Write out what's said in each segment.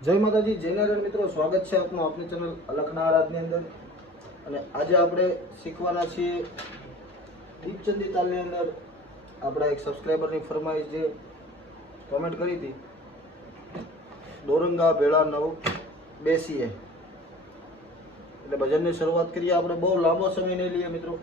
જય માતાજી, જય નારાયણ મિત્રો, સ્વાગત છે આપનું આપની ચેનલ અલખના આરાધની અંદર। અને આજે આપણે શીખવાના છીએ દીપચંદી તાલની અંદર આપણા એક સબસ્ક્રાઈબરની ફરમાઈશ જે કમેન્ટ કરી હતી, દોરંગા ભેળા નવ બેસીએ, એટલે ભજનની શરૂઆત કરીએ આપણે। બહુ લાંબો સમય નહીં લઈએ મિત્રો।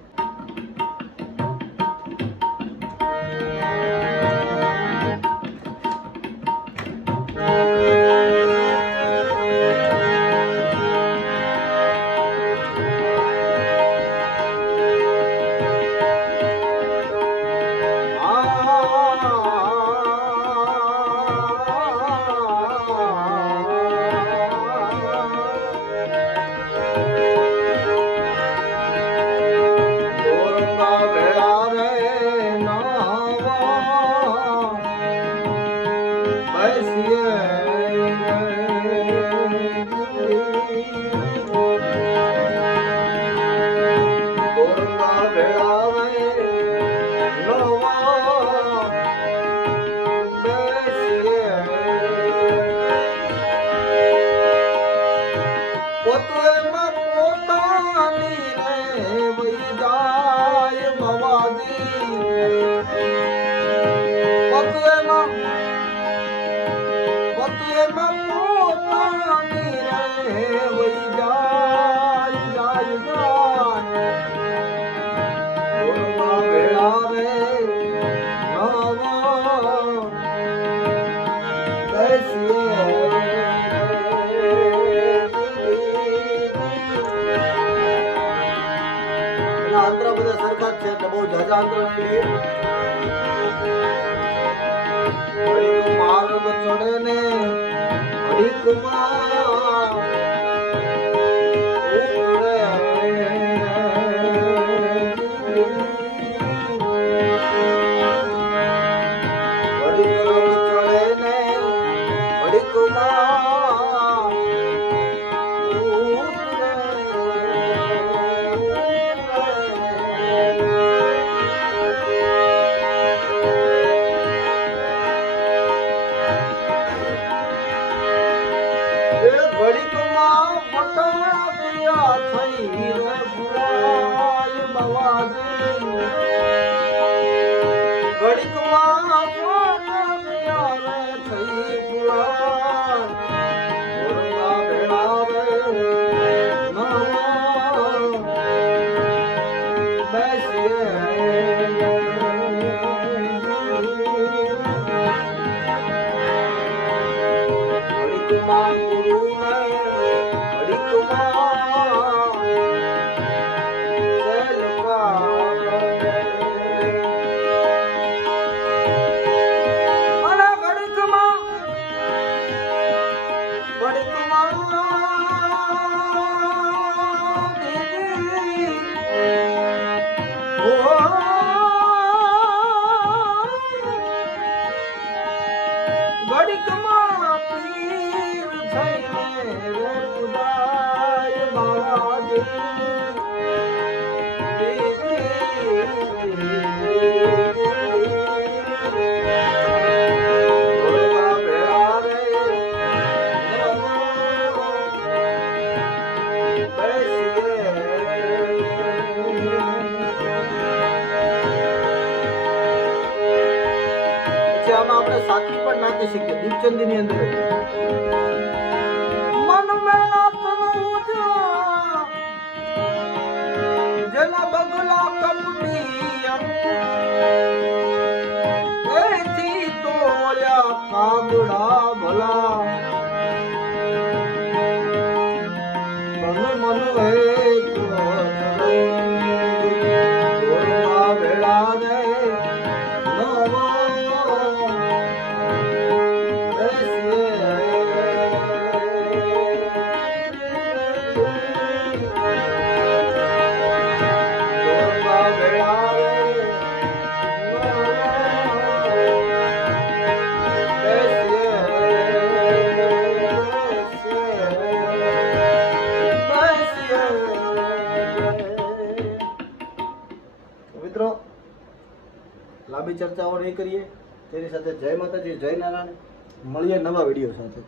આંતરા બધા સરખા જ છે એટલે બહુ જાજા આંતરા નહીં લઈએ। હરિક માર્ગ ચડે ને હરિક આપણે સાખી પણ નાખી શકીએ દીપચંદી ની અંદર। મન મેળા જેના બગલા કપટી એથી તોયા કાગડા ભલા મન મન હે ભેળા રે મિત્રો, લાંબી ચર્ચાઓ નહીં કરીએ, તેની સાથે જય માતાજી, જય નારાયણ। મળીએ નવા વિડીયો સાથે।